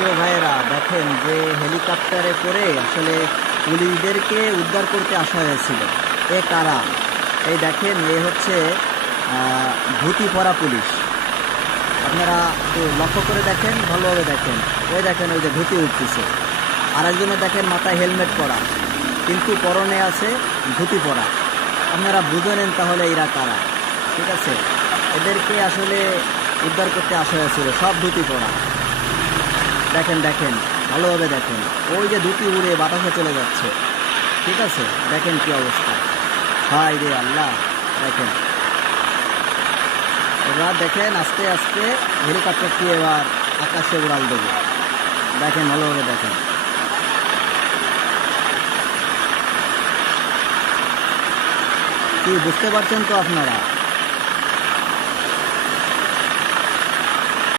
প্রিয় ভাইয়েরা, দেখেন যে হেলিকপ্টারে করে আসলে পুলিশদেরকে উদ্ধার করতে আসা হয়েছিল। এ কারা? এই দেখেন, এ হচ্ছে ধুতি পরা পুলিশ। আপনারা একটু লক্ষ্য করে দেখেন, ভালোভাবে দেখেন। ওই দেখেন, ওই যে ধুতি উঠতেছে। আর একজনে দেখেন মাথায় হেলমেট পরা, কিন্তু পরনে আছে ধুতি পরা। আপনারা বুঝে নেন তাহলে এরা কারা। ঠিক আছে, এদেরকে আসলে উদ্ধার করতে আসা হয়েছিল, সব ধুতি পরা। দেখেন দেখেন, ভালোভাবে দেখেন। ওই যে ধুতি উড়ে বাতাসে চলে যাচ্ছে। ঠিক আছে, দেখেন কি অবস্থা। হায় রে আল্লাহ! দেখেন, এবার দেখেন আস্তে আস্তে হেলিকপ্টারটি এবার আকাশে উড়াল দেবে। দেখেন, ভালোভাবে দেখেন। কি বুঝতে পারছেন তো আপনারা?